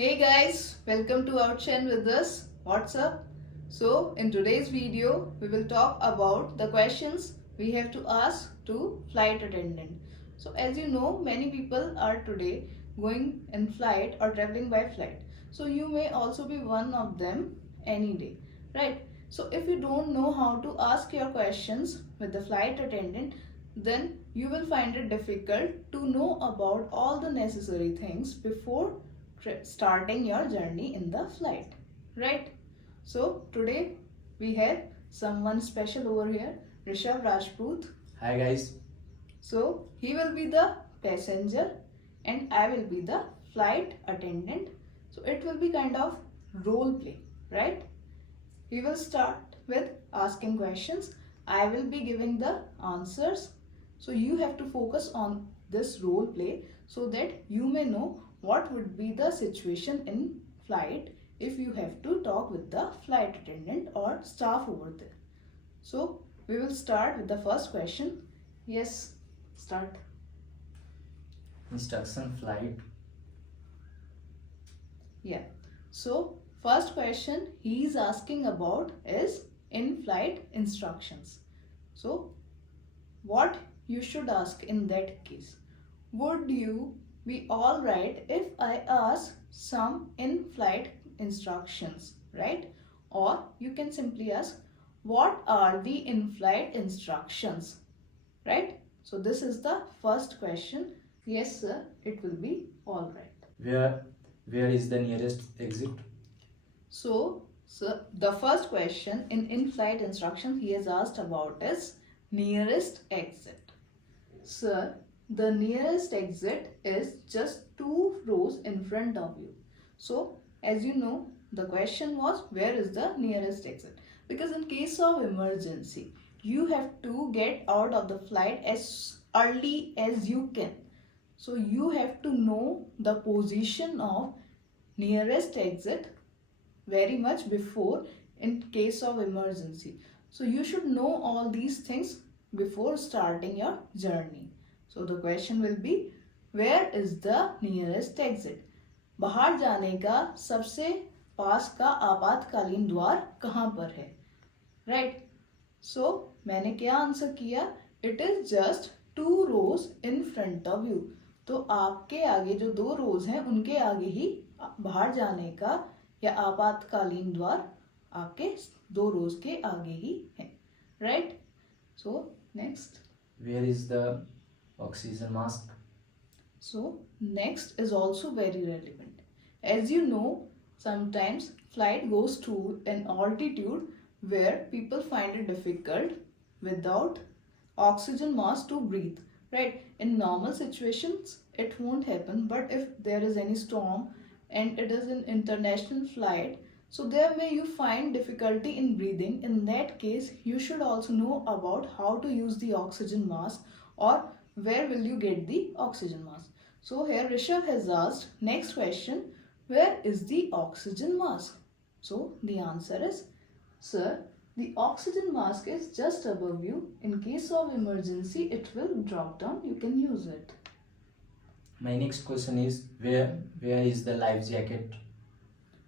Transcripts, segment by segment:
Hey guys, welcome to Outshine with us. What's up? So, in today's video, we will talk about the questions we have to ask to flight attendant. So, as you know, many people are today going in flight or traveling by flight. So, you may also be one of them any day, right? So, if you don't know how to ask your questions with the flight attendant, then you will find it difficult to know about all the necessary things before starting your journey in the flight, right? So today we have someone special over here, Rishabh Rajput. Hi guys. So he will be the passenger and I will be the flight attendant. So it will be kind of role play, right? We will start with asking questions. I will be giving the answers. So you have to focus on this role play so that you may know what would be the situation in flight if you have to talk with the flight attendant or staff over there. So we will start with the first question. Yes, start. Instruction flight. Yeah. So first question he is asking about is in-flight instructions. So what you should ask in that case? Would you be alright if I ask some in-flight instructions, right? Or you can simply ask, what are the in-flight instructions, right? So this is the first question. Yes sir, it will be alright. Where is the nearest exit? So the first question in-flight instructions he has asked about is nearest exit. Sir, the nearest exit is just 2 rows in front of you. So, as you know, the question was where is the nearest exit? Because in case of emergency, you have to get out of the flight as early as you can. So, you have to know the position of nearest exit very much before in case of emergency. So, you should know all these things before starting your journey. So the question will be, where is the nearest exit? बाहर जाने का सबसे पास का आपातकालीन द्वार कहाँ पर है? Right? So मैंने क्या आंसर किया? It is just 2 rows in front of you. तो आपके आगे जो 2 rows हैं उनके आगे ही बाहर जाने का या आपातकालीन द्वार आपके 2 rows के आगे ही है. Right? So next. Where is the oxygen mask? So next is also very relevant. As you know, sometimes flight goes to an altitude where people find it difficult without oxygen mask to breathe, right? In normal situations it won't happen, but if there is any storm and it is an international flight, so there may you find difficulty in breathing. In that case, you should also know about how to use the oxygen mask or where will you get the oxygen mask. So here Rishabh has asked next question, where is the oxygen mask? So the answer is, sir, the oxygen mask is just above you. In case of emergency, it will drop down. You can use it. My next question is, where is the life jacket?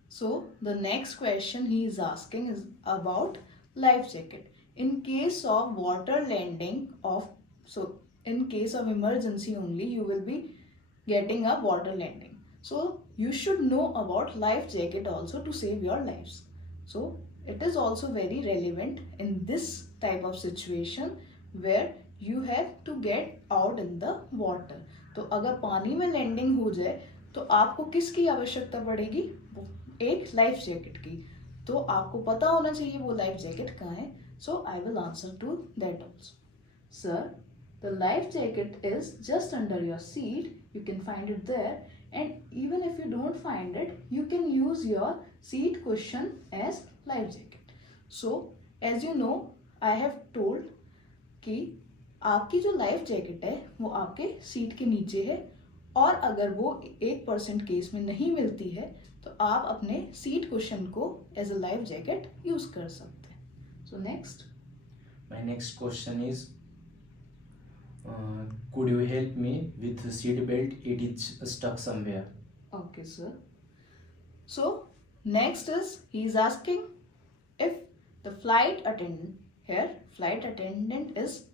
So the next question he is asking is about life jacket. In case of water landing of, so in case of emergency only you will be getting a water landing. So you should know about life jacket also to save your lives. So it is also very relevant in this type of situation where you have to get out in the water. तो अगर पानी में landing हो जाए तो आपको किसकी आवश्यकता पड़ेगी? एक लाइफ जैकेट की. तो आपको पता होना चाहिए वो लाइफ जैकेट कहाँ है. So I will answer to that also. Sir, the life jacket is just under your seat. You can find it there, and even if you don't find it, you can use your seat cushion as life jacket. So as you know, I have told कि आपकी जो life jacket है वो आपके seat के नीचे है, और अगर वो 1% केस में नहीं मिलती है तो आप अपने सीट कुशन को as a life jacket use कर सकते हैं. So next. My next question is, could you help me with the seat belt? It is stuck somewhere. Okay, sir. So next is he is asking if the flight attendant, here flight attendant is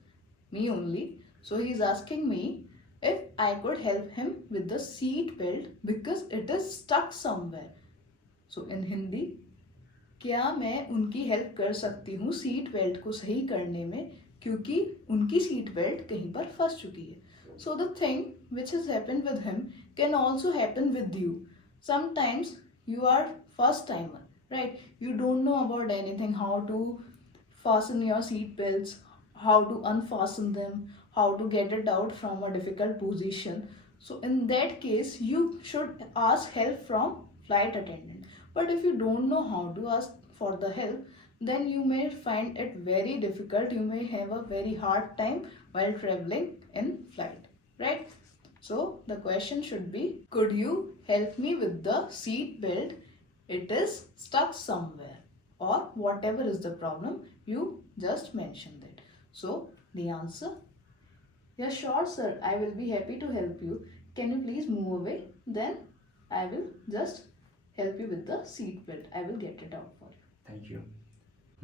me only, so he is asking me if I could help him with the seat belt because it is stuck somewhere. So in Hindi, क्या मैं उनकी help कर सकती हूँ seat belt को सही करने में क्योंकि उनकी सीट बेल्ट कहीं पर फंस चुकी है. So the thing which has happened with him can also happen with you. Sometimes you are first timer, right? You don't know about anything, how to fasten your seat belts, how to unfasten them, how to get it out from a difficult position. So in that case you should ask help from flight attendant. But if you don't know how to ask for the help, then you may find it very difficult. You may have a very hard time while traveling in flight, right? So the question should be, could you help me with the seat belt? It is stuck somewhere, or whatever is the problem, you just mentioned it. So the answer, yeah, sure sir, I will be happy to help you. Can you please move away? Then I will just help you with the seat belt. I will get it out for you. Thank you.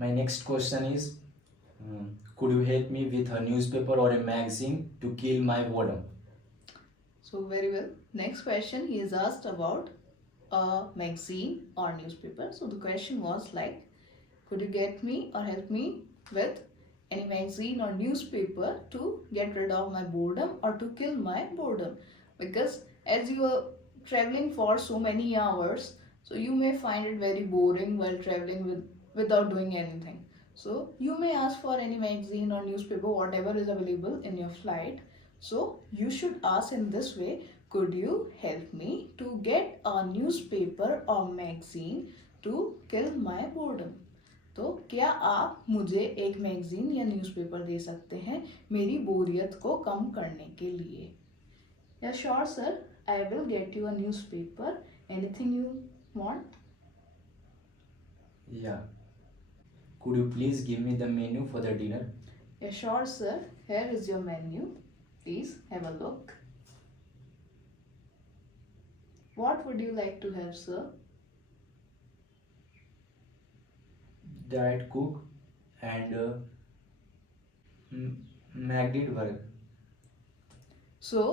My next question is, could you help me with a newspaper or a magazine to kill my boredom? So very well. Next question, he is asked about a magazine or newspaper. So the question was like, could you get me or help me with any magazine or newspaper to get rid of my boredom or to kill my boredom? Because as you are traveling for so many hours, so you may find it very boring while traveling without doing anything. So you may ask for any magazine or newspaper, whatever is available in your flight. So you should ask in this way, could you help me to get a newspaper or magazine to kill my boredom? तो क्या आप मुझे एक magazine या newspaper दे सकते हैं मेरी बोरियत को कम करने के लिए? या sure sir, I will get you a newspaper. Anything you want? Yeah. Could you please give me the menu for the dinner? Yeah, sure sir. Here is your menu. Please have a look. What would you like to have, sir? Diet Coke and Magnet burger. So,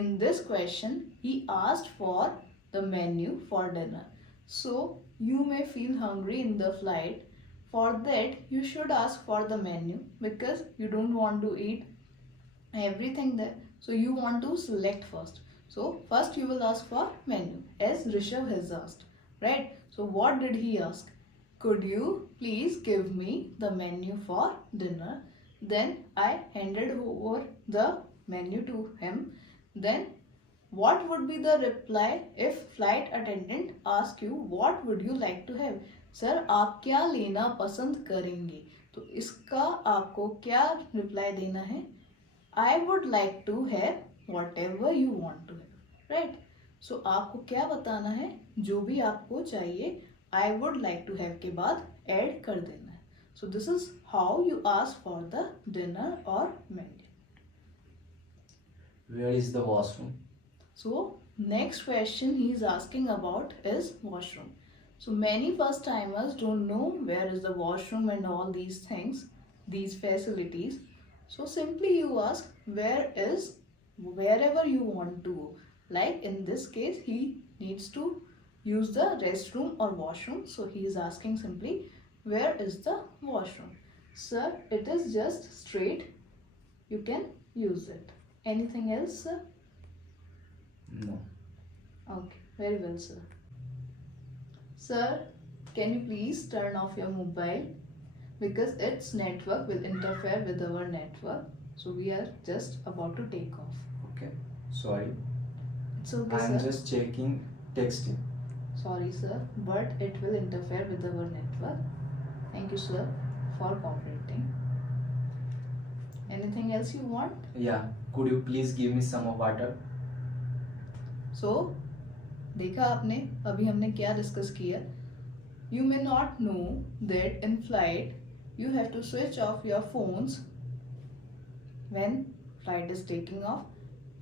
in this question, he asked for the menu for dinner. So, you may feel hungry in the flight. For that, you should ask for the menu because you don't want to eat everything there. So, you want to select first. So, first you will ask for menu as Rishabh has asked, right? So, what did he ask? Could you please give me the menu for dinner? Then I handed over the menu to him. Then what would be the reply if flight attendant ask you what would you like to have? Sir, आप क्या लेना पसंद करेंगे? तो इसका आपको क्या reply देना है? I would like to have whatever you want to have, right? So आपको क्या बताना है? जो भी आपको चाहिए I would like to have के बाद add कर देना है. So this is how you ask for the dinner or menu. Where is the washroom? So next question he is asking about is washroom. So many first timers don't know where is the washroom and all these things, these facilities. So simply you ask where is wherever you want to go. Like in this case, he needs to use the restroom or washroom. So he is asking simply, where is the washroom? Sir, it is just straight. You can use it. Anything else, sir? No. Okay, very well, sir. Sir, can you please turn off your mobile? Because its network will interfere with our network. So we are just about to take off. Okay. Sorry. It's okay, I'm sir. just checking texting. Sorry, sir, but it will interfere with our network. Thank you, sir, for cooperating. Anything else you want? Yeah. Could you please give me some water? So, देखा आपने अभी हमने क्या discuss किया? You may not know that in flight you have to switch off your phones when flight is taking off,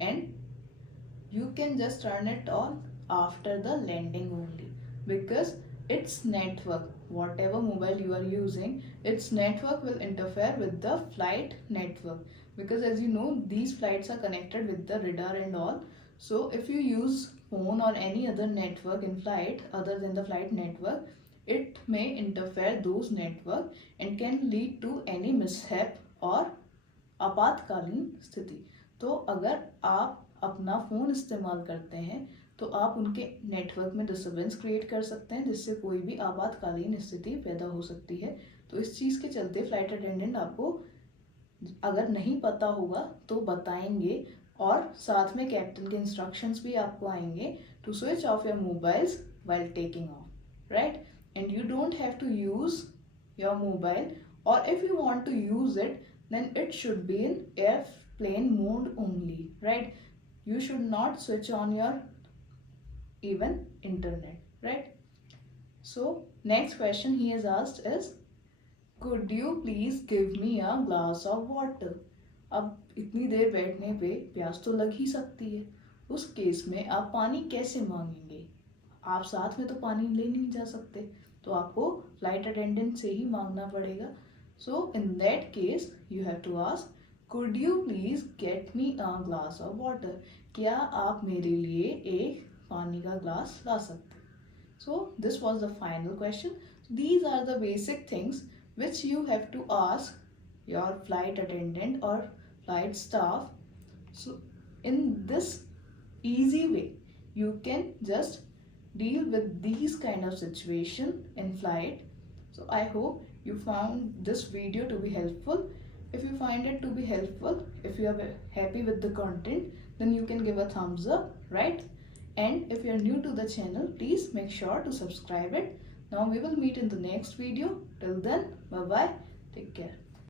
and you can just turn it on after the landing only. because its network, whatever mobile you are using, its network will interfere with the flight network, because as you know, these flights are connected with the radar and all. So if you use phone or any other network in flight other than the flight network, it may interfere those network and can lead to any mishap और आपातकालीन स्थिति। तो अगर आप अपना phone इस्तेमाल करते हैं तो आप उनके नेटवर्क में डिस्टर्बेंस क्रिएट कर सकते हैं, जिससे कोई भी आपातकालीन स्थिति पैदा हो सकती है। तो इस चीज़ के चलते फ्लाइट अटेंडेंट आपको अगर नहीं पता होगा तो बताएंगे, और साथ में कैप्टन के इंस्ट्रक्शंस भी आपको आएंगे to switch off your mobiles while taking off, right? And you don't have to use your mobile, or if you want to use it, then it should be in airplane mode only, right? You should not switch on your even internet, right? So next question he has asked is, could you please give me a glass of water? अब इतनी देर बैठने पे प्यास तो लग ही सकती है, उस केस में आप पानी कैसे मांगेंगे? आप साथ में तो पानी ले नहीं जा सकते, तो आपको फ्लाइट अटेंडेंट से ही मांगना पड़ेगा। So in that case you have to ask, could you please get me a glass of water? क्या आप मेरे लिए एक पानी का ग्लास ला सकते? So this was the final question. These are the basic things which you have to ask your flight attendant और flight staff. So in this easy way you can just deal with these kind of situation in flight. So I hope you found this video to be helpful. If you find it to be helpful, if you are happy with the content, then you can give a thumbs up, right? And if you are new to the channel, please make sure to subscribe it. Now we will meet in the next video. Till then, bye bye, take care.